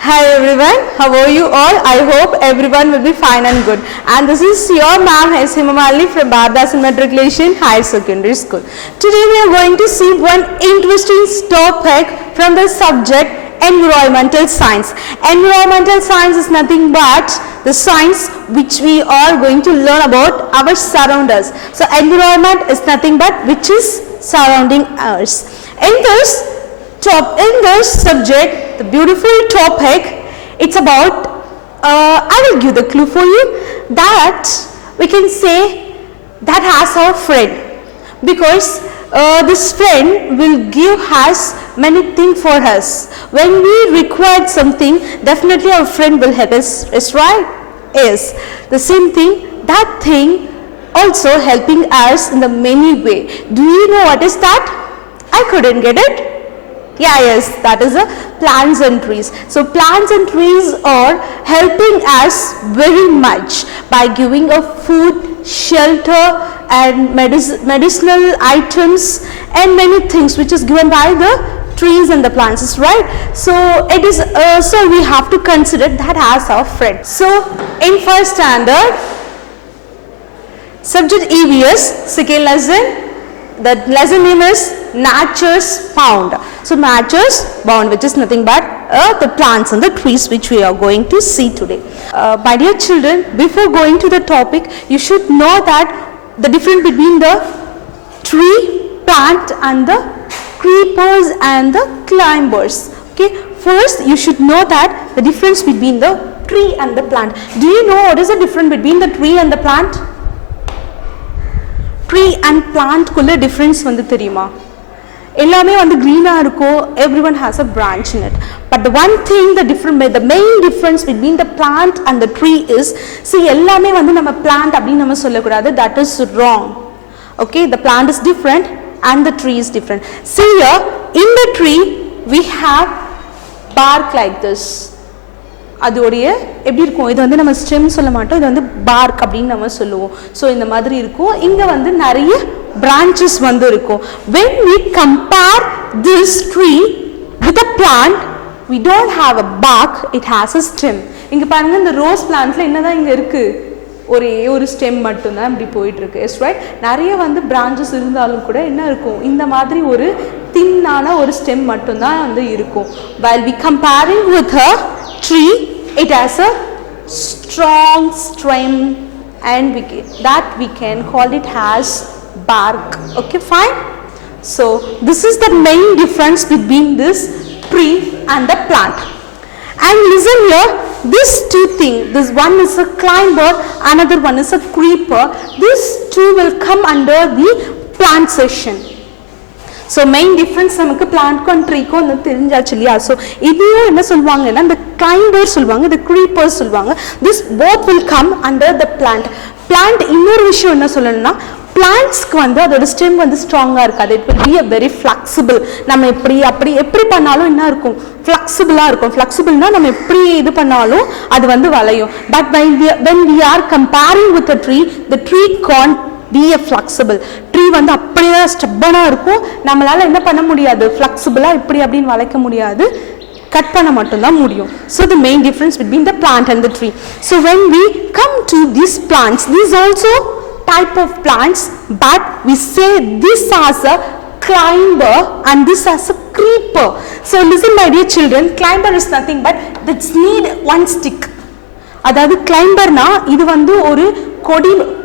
Hi everyone, how are you all? I hope everyone will be fine and good. And this is your ma'am Himamali from Bharadasan Matriculation Higher Secondary School. Today we are going to see one interesting topic from the subject environmental science. Environmental science is nothing but the science which we are going to learn about our surroundings. So environment is nothing but which is surrounding us. In this subject, the beautiful topic, it's about, I will give the clue for you, that we can say that has our friend, because this friend will give us many things for us. When we require something, definitely our friend will help us, is right? Yes. The same thing, that thing also helping us in the many way. Do you know what is that? I couldn't get it. Yeah, yes, that is plants and trees. So plants and trees are helping us very much by giving a food, shelter and medicinal items and many things which is given by the trees and the plants, right? So it is so we have to consider that as our friend. So in first standard, subject EVS, second lesson, the lesson name is Nature's Bound. So Nature's Bound, which is nothing but the plants and the trees which we are going to see today. My dear children, before going to the topic, you should know that the difference between the tree, plant and the creepers and the climbers. Okay, first you should know that the difference between the tree and the plant. Do you know what is the difference between the tree and the plant? Tree and plant kulla difference vandu theriyuma? Ellame vandu green ah iruko, everyone has a branch in it. But the one thing, the main difference between the plant and the tree is, see, ellame vandu nama plant appdi nama solla kudadu, that is wrong. Okay, the plant is different and the tree is different. See here, in the tree we have bark like this. அதோடைய எப்படி இருக்கும், இது வந்து நம்ம ஸ்டெம் சொல்ல மாட்டோம், இது வந்து பார்க் அப்படின்னு நம்ம சொல்லுவோம். ஸோ இந்த மாதிரி இருக்கும். இங்கே வந்து நிறைய பிரான்ச்சஸ் வந்து இருக்கும். when we compare this tree with a plant, we don't have a bark, it has a stem. இங்க பாருங்க, இந்த ரோஸ் பிளான்ட்ல என்னதான் இங்க இருக்கு, ஒரே ஒரு ஸ்டெம் மட்டும்தான் இப்படி போயிட்டு இருக்கு. S right. நிறைய வந்து பிரான்ச்சஸ் இருந்தாலும் கூட என்ன இருக்கும், இந்த மாதிரி ஒரு தின்னான ஒரு ஸ்டெம் மட்டும்தான் வந்து இருக்கும். while we comparing with a tree, it has a strong stem and we can call it as bark. Okay, fine. So this is the main difference between this tree and the plant. And listen here, these two things, this one is a climber, another one is a creeper. These two will come under the plant section. So main difference நமக்கு பிளான்ட்க்கும் அண்ட் ட்ரீக்கும் வந்து தெரிஞ்சாச்சு இல்லையா? ஸோ இதையும் என்ன சொல்லுவாங்கன்னா, இந்த கிளைம்பர் சொல்லுவாங்க, இந்த க்ரீப்பர்ஸ் சொல்லுவாங்க. This both will come under the plant. Plant இன்னொரு விஷயம் என்ன சொல்லணும்னா, பிளான்ட்ஸ்க்கு வந்து அதோட ஸ்டெம் வந்து ஸ்ட்ராங்காக இருக்காது. It will be a very flexible. நம்ம எப்படி பண்ணாலும் என்ன இருக்கும், ஃப்ளெக்சிபிளாக இருக்கும். ஃப்ளெக்சிபிள்னா நம்ம எப்படி இது பண்ணாலும் அது வந்து வளையும். But when we are comparing with the tree can't be a flexible. tree வந்து அப்படியே ஸ்டெப்பனா இருக்கும். நம்மளால என்ன பண்ண முடியாது, ஃப்ளெக்சிபிளா இப்படி அப்படின்னு வளைக்க முடியாது, கட் பண்ண மட்டும் தான் முடியும். So the main difference between the plant and the tree. So when we come to these plants, these also type of plants, but we say this as a climber and this as a creeper. So listen my dear children, climber is nothing but that need one stick. அதாவது கிளைம்பர்னா இது வந்து ஒரு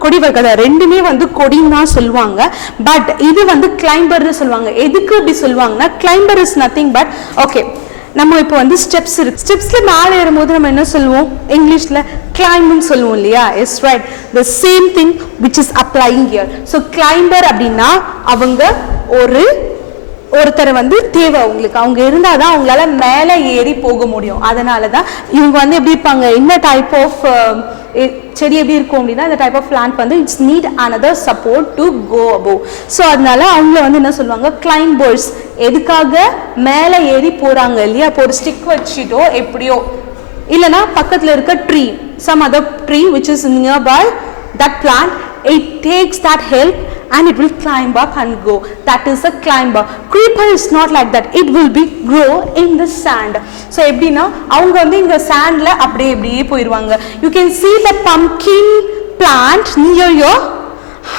கொடி வகை, ரெண்டுமே வந்து கொடின்னு தான் சொல்லுவாங்க. பட் இது வந்து கிளைம்பர்னு சொல்லுவாங்க. எதுக்கு இப்படி சொல்லுவாங்கன்னா, climber is nothing but, okay, நம்ம இப்போ வந்து ஸ்டெப்ஸ் இருக்கு, ஸ்டெப்ஸ்ல மேலே ஏறும்போது நம்ம என்ன சொல்லுவோம், இங்கிலீஷ்ல கிளைம்னு சொல்லுவோம் இல்லையா? Yes right. The same thing which is applying here. So climber அப்படின்னா அவங்க ஒருத்தர் வந்து தேவை அவங்களுக்கு, அவங்க இருந்தால் தான் அவங்களால மேலே ஏறி போக முடியும். அதனால தான் இவங்க வந்து எப்படி இருப்பாங்க, என்ன டைப் ஆஃப் செடி எப்படி இருக்கும் அப்படின்னா, இந்த டைப் ஆஃப் பிளான்ட் வந்து it's need another support to go above. So அதனால அவங்கள வந்து என்ன சொல்லுவாங்க, கிளைம்பர்ஸ். எதுக்காக, மேலே ஏறி போகிறாங்க இல்லையா? இப்போ ஒரு ஸ்டிக் வச்சுட்டோ எப்படியோ, இல்லைனா பக்கத்தில் இருக்க tree, some other tree which is near by that plant, it takes that help and it will climb up and go. That is a climber. Creeper is not like that. It will be grow in the sand. So எப்படின்னா அவங்க வந்து இந்த sandல அப்படியே போயிடுவாங்க. You can see the pumpkin plant near your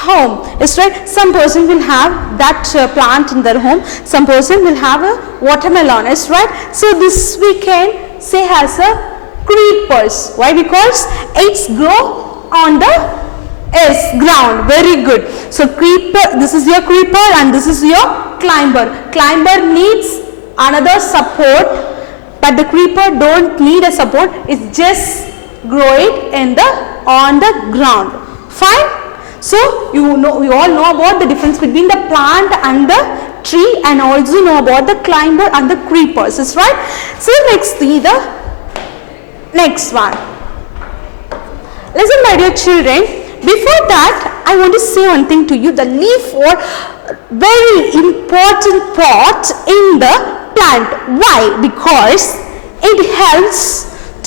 home. It's right. Some person will have that plant in their home. Some person will have a watermelon. It's right. So this we can say has a creepers. Why? Because it's grow on the ground. Very good. So creeper, this is your creeper and this is your climber. Climber needs another support, but the creeper don't need a support. It's just grow it on the ground. Fine. So you all know about the difference between the plant and the tree, and also know about the climber and the creepers. Is right. So let's see the next one. Listen, my dear children. Before that, I want to say one thing to you. The leaf are very important part in the plant. Why? Because it helps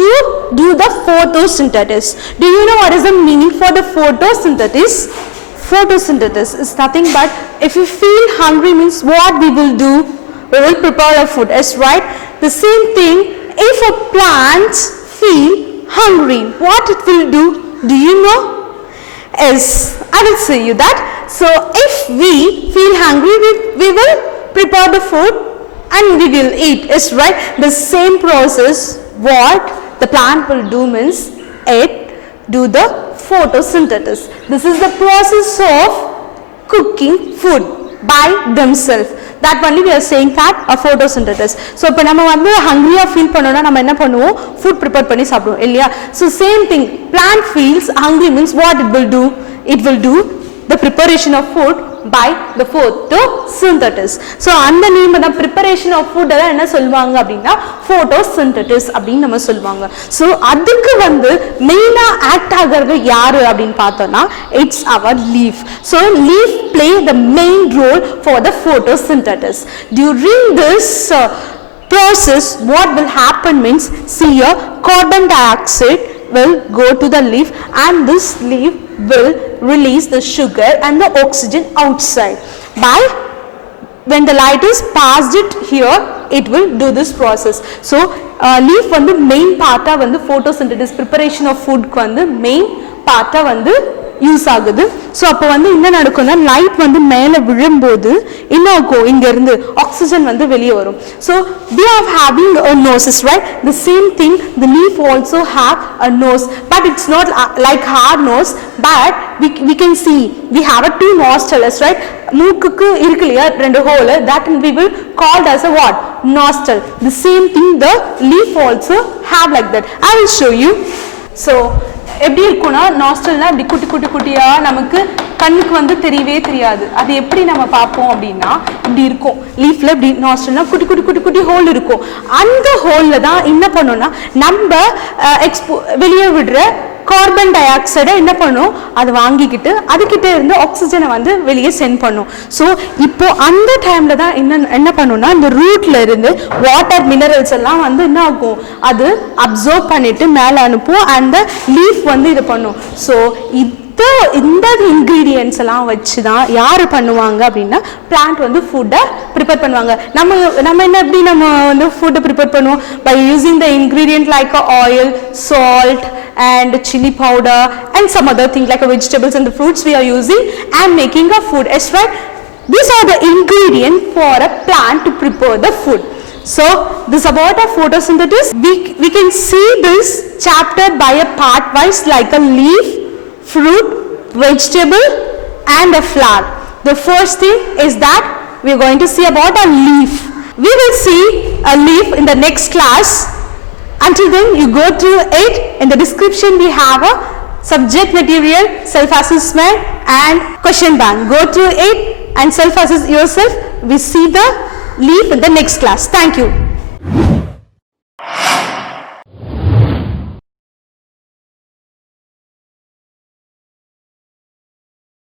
to do the photosynthesis. Do you know what is the meaning for the photosynthesis? Photosynthesis is nothing but if you feel hungry means what we will do? We will prepare a food. That's right. The same thing, if a plant feel hungry, what it will do? Do you know? Yes, I will say you that. So if we feel hungry, we will prepare the food and we will eat. It's right. The same process what the plant will do means it do the photosynthesis. This is the process of cooking food by themselves. That only we are saying that a photosynthesis. So இப்போ நம்ம வந்து hungry feel பண்ணோம்னா நம்ம என்ன பண்ணுவோம்? Food prepare பண்ணி சாப்பிடுவோம் இல்லையா? So same thing, plant feels hungry means what it will do? It will do the preparation of food by the photosynthesis. So அந்த நேம் தான் preparation of food எல்லாம் என்ன சொல்வாங்க அப்படின்னா photosynthesis அப்படின்னு நம்ம சொல்வாங்க. So அதுக்கு வந்து மெயினா ஆக்ட் ஆகிறது யாரு அப்படின்னு பார்த்தோம்னா it's our leaf. So leaf play the main role for the photosynthesis. During this process what will happen means see here carbon dioxide will go to the leaf and this leaf will release the sugar and the oxygen outside. By when the light is passed it here, it will do this process. So leaf வந்து main part வந்து photosynthesis preparation of food க்கு வந்து main part வந்து யூஸ் ஆகுது. ஸோ அப்போ வந்து என்ன நடக்கும்னா லைட் வந்து மேலே விழும்போது என்ன ஆகும், இங்கேருந்து ஆக்சிஜன் வந்து வெளியே வரும். So we are having a nose, right? The same thing, the leaf also have a nose, but it's not like hard nose, but we can see we have a two nostrils, right? மூக்குக்கு இருக்கு இல்லையா ரெண்டு whole, that we will called as a what? Nostril. The same thing the leaf also have like that. I will show you. So எப்படி இருக்கும்னா நாஸ்ட்ரல்னா இப்படி குட்டி குட்டி குட்டியா நமக்கு கண்ணுக்கு வந்து தெரியவே தெரியாது. அது எப்படி நம்ம பார்ப்போம் அப்படின்னா இப்படி இருக்கும், லீஃப்ல இப்படி நாஸ்ட்ரல்னா குட்டி குட்டி குட்டி குட்டி ஹோல் இருக்கும். அந்த ஹோல்ல தான் என்ன பண்ணோம்னா நம்ம வெளியே விடுற கார்பன் டை ஆக்சைடை என்ன பண்ணும், அது வாங்கிக்கிட்டு அதுக்கிட்ட இருந்து ஆக்சிஜனை வந்து வெளியே சென்ட் பண்ணும். ஸோ இப்போ அந்த டைம்ல தான் என்ன பண்ணும்னா இந்த ரூட்ல இருந்து வாட்டர் மினரல்ஸ் எல்லாம் வந்து என்ன ஆகும், அது அப்சர்வ் பண்ணிட்டு மேலே அனுப்பும், அந்த லீஃப் வந்து இது பண்ணும். ஸோ இந்த இன்க்ரீடியன்ட்ஸ் எல்லாம் வச்சு தான் யார் பண்ணுவாங்க அப்படின்னா பிளான்ட் வந்து ஃபுட்டை ப்ரிப்பேர் பண்ணுவாங்க. நம்ம என்ன எப்படி நம்ம வந்து ஃபுட்டை ப்ரிப்பேர் பண்ணுவோம், by using the ingredient like oil, salt and chili powder and some other things like vegetables and the fruits we are using and making a food. Yes, right? These are the ingredients for a plant to prepare the food. So this about a photosynthesis. We can see this chapter by a part wise like a leaf, fruit, vegetable and a flower. The first thing is that we are going to see about a leaf. We will see a leaf in the next class. Until then, you go through it. In the description we have a subject material, self-assessment and question bank. Go through it and self-assess yourself. We see the leaf in the next class. Thank you.